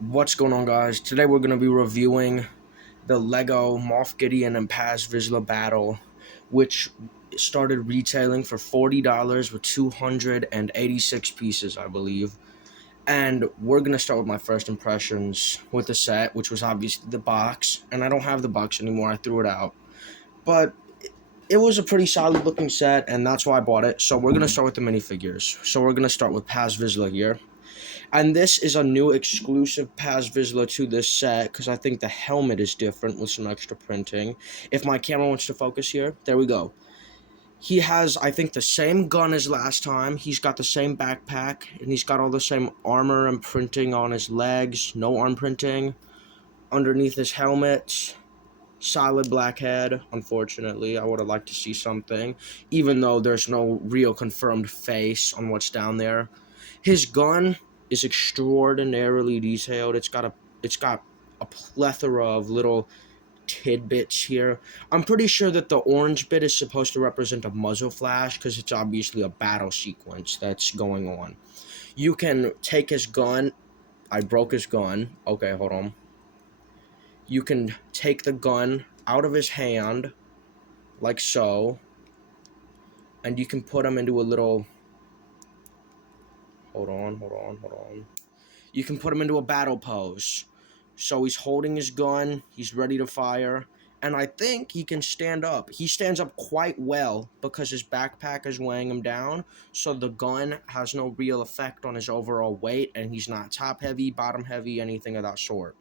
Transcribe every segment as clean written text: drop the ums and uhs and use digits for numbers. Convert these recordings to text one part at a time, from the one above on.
What's going on, guys? Today we're going to be reviewing the Lego Moff Gideon and Visla battle, which started retailing for $40 with 286 pieces, I believe. And we're going to start with my first impressions with the set, which was obviously the box. And I don't have the box anymore, I threw it out. But it was a pretty solid looking set, and that's why I bought it. So we're going to start with the minifigures. So we're going to start with Visla here. And this is a new exclusive Paz Visla to this set because I think the helmet is different with some extra printing. If my camera wants to focus here, there we go. He has, I think, the same gun as last time. He's got the same backpack, and he's got all the same armor and printing on his legs. No arm printing. Underneath his helmet, solid black head. Unfortunately, I would have liked to see something, even though there's no real confirmed face on what's down there. His gun is extraordinarily detailed. It's got a plethora of little tidbits here. I'm pretty sure that the orange bit is supposed to represent a muzzle flash because it's obviously a battle sequence that's going on. You can take his gun. I broke his gun. Okay, hold on. You can take the gun out of his hand, like so, and you can put him into a little... Hold on. You can put him into a battle pose. So he's holding his gun, he's ready to fire, and I think he can stand up. He stands up quite well because his backpack is weighing him down, so the gun has no real effect on his overall weight, and he's not top heavy, bottom heavy, anything of that sort.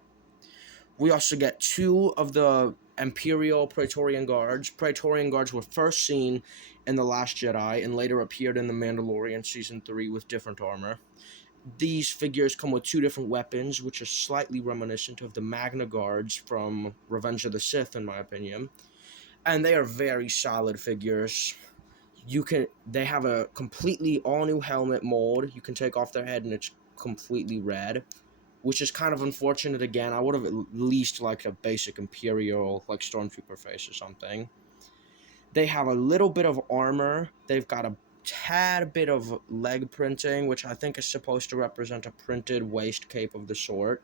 We also get two of the Imperial Praetorian Guards. Praetorian Guards were first seen in The Last Jedi and later appeared in The Mandalorian Season 3 with different armor. These figures come with two different weapons, which are slightly reminiscent of the Magna Guards from Revenge of the Sith, in my opinion. And they are very solid figures. They have a completely all-new helmet mold. You can take off their head and it's completely red, which is kind of unfortunate again. I would have at least liked a basic Imperial, like Stormtrooper face or something. They have a little bit of armor. They've got a tad bit of leg printing, which I think is supposed to represent a printed waist cape of the sort.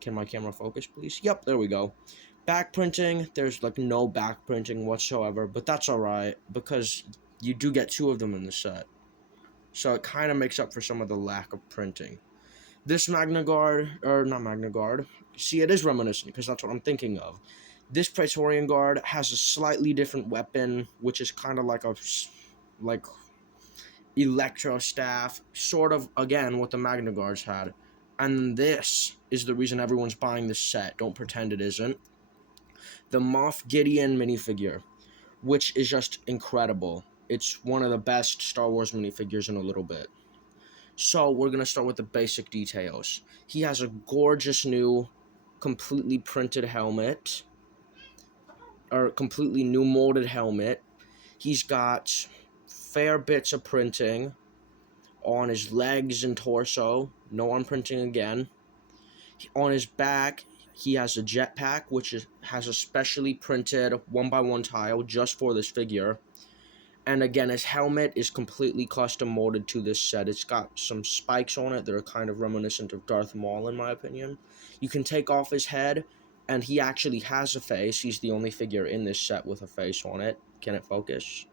Can my camera focus, please? Yep, there we go. Back printing, there's like no back printing whatsoever, but that's alright, because you do get two of them in the set. So it kind of makes up for some of the lack of printing. This Magna Guard, or not Magna Guard, see, it is reminiscent, because that's what I'm thinking of. This Praetorian Guard has a slightly different weapon, which is kind of like a, like, electro staff, sort of, again, what the Magna Guards had. And this is the reason everyone's buying this set. Don't pretend it isn't. The Moff Gideon minifigure, which is just incredible. It's one of the best Star Wars minifigures in a little bit. So we're going to start with the basic details. He has a gorgeous new, completely printed helmet, or completely new molded helmet. He's got fair bits of printing on his legs and torso. No on printing again. On his back, he has a jetpack, which has a specially printed 1x1 tile just for this figure. And again, his helmet is completely custom molded to this set. It's got some spikes on it that are kind of reminiscent of Darth Maul, in my opinion. You can take off his head, and he actually has a face. He's the only figure in this set with a face on it. Can it focus?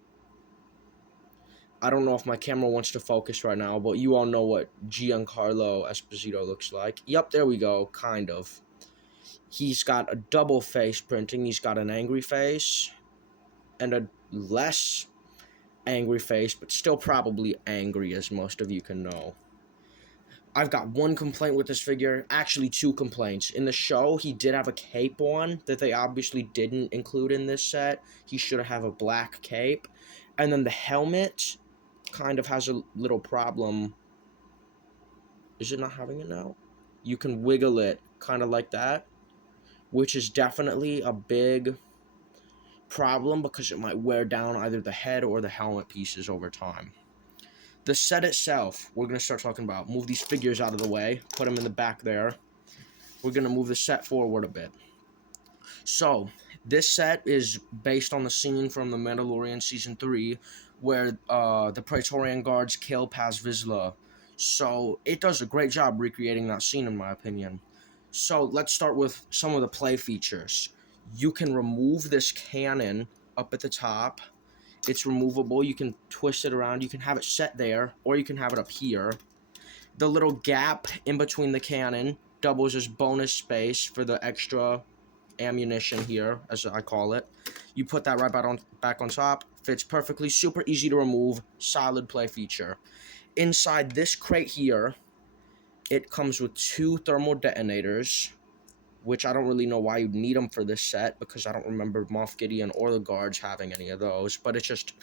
I don't know if my camera wants to focus right now, but you all know what Giancarlo Esposito looks like. Yep, there we go, kind of. He's got a double face printing. He's got an angry face and a less angry face, but still probably angry, as most of you can know. I've got one complaint with this figure, actually two complaints. In the show, he did have a cape on that they obviously didn't include in this set. He should have a black cape. And then the helmet kind of has a little problem. Is it not having it now? You can wiggle it kind of like that, which is definitely a big problem because it might wear down either the head or the helmet pieces over time. The set itself, we're going to start talking about. Move these figures out of the way. Put them in the back there. We're going to move the set forward a bit. So, this set is based on the scene from The Mandalorian Season 3 where the Praetorian Guards kill Paz Visla. So, it does a great job recreating that scene, in my opinion. So let's start with some of the play features. You can remove this cannon up at the top. It's removable. You can twist it around. You can have it set there, or you can have it up here. The little gap in between the cannon doubles as bonus space for the extra ammunition here, as I call it. You put that right back on top. Fits perfectly. Super easy to remove. Solid play feature. Inside this crate here, it comes with 2 thermal detonators, which I don't really know why you'd need them for this set, because I don't remember Moff Gideon or the guards having any of those, but it's just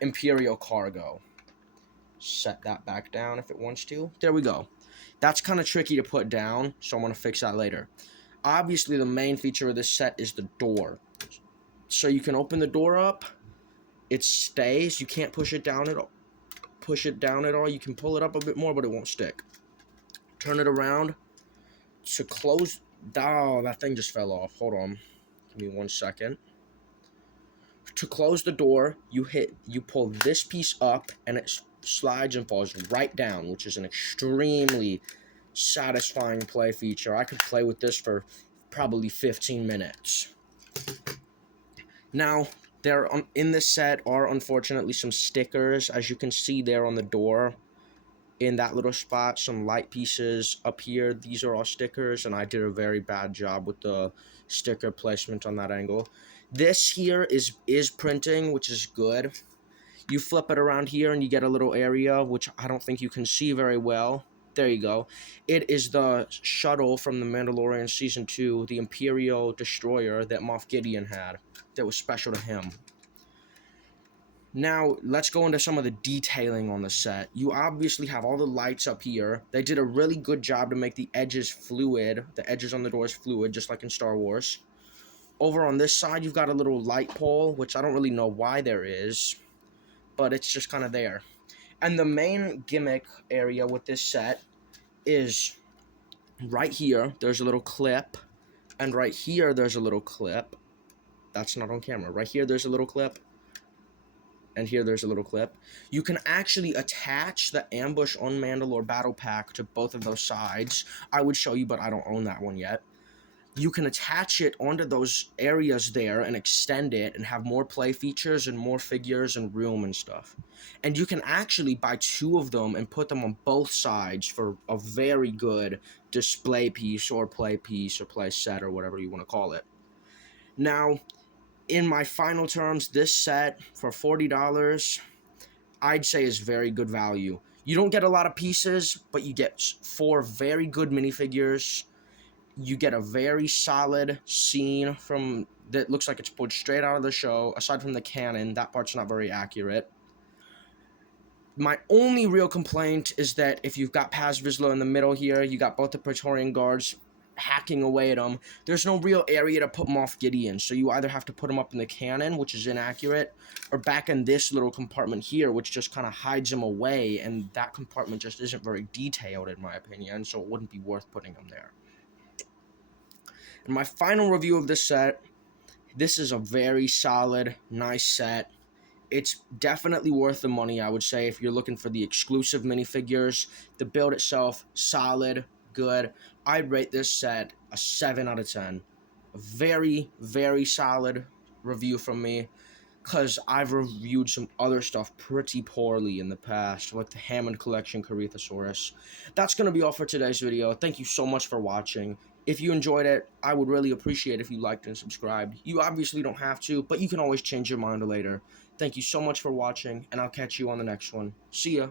Imperial cargo. Set that back down if it wants to. There we go. That's kind of tricky to put down, so I'm going to fix that later. Obviously, the main feature of this set is the door. So you can open the door up. It stays. You can't push it down at all. You can pull it up a bit more, but it won't stick. Turn it around to close. Oh, that thing just fell off. Hold on. Give me 1 second. To close the door, you pull this piece up, and it slides and falls right down, which is an extremely satisfying play feature. I could play with this for probably 15 minutes. Now, in this set are unfortunately some stickers, as you can see there on the door. In that little spot, some light pieces up here. These are all stickers, and I did a very bad job with the sticker placement on that angle. This here is printing, which is good. You flip it around here, and you get a little area, which I don't think you can see very well. There you go. It is the shuttle from The Mandalorian Season 2, the Imperial Destroyer that Moff Gideon had, that was special to him. Now, let's go into some of the detailing on the set. You obviously have all the lights up here. They did a really good job to make the edges fluid. The edges on the doors fluid, just like in Star Wars. Over on this side, you've got a little light pole, which I don't really know why there is, but it's just kind of there. And the main gimmick area with this set is right here, there's a little clip, and right here, there's a little clip. That's not on camera. Right here, there's a little clip. And here there's a little clip. You can actually attach the Ambush on Mandalore battle pack to both of those sides. I would show you, but I don't own that one yet. You can attach it onto those areas there and extend it and have more play features and more figures and room and stuff. And you can actually buy 2 of them and put them on both sides for a very good display piece or play set or whatever you want to call it. Now, in my final terms, this set for $40, I'd say is very good value. You don't get a lot of pieces, but you get 4 very good minifigures. You get a very solid scene that looks like it's pulled straight out of the show. Aside from the cannon, that part's not very accurate. My only real complaint is that if you've got Paz Visla in the middle here, you got both the Praetorian guards hacking away at him, there's no real area to put Moff Gideon, so you either have to put him up in the cannon, which is inaccurate, or back in this little compartment here, which just kind of hides him away, and that compartment just isn't very detailed in my opinion, so it wouldn't be worth putting him there. And my final review of this set, this is a very solid, nice set. It's definitely worth the money, I would say, if you're looking for the exclusive minifigures. The build itself, solid, good. I'd rate this set a 7 out of 10. A very, very solid review from me, because I've reviewed some other stuff pretty poorly in the past, like the Hammond Collection Corethosaurus. That's going to be all for today's video. Thank you so much for watching. If you enjoyed it, I would really appreciate if you liked and subscribed. You obviously don't have to, but you can always change your mind later. Thank you so much for watching, and I'll catch you on the next one. See ya!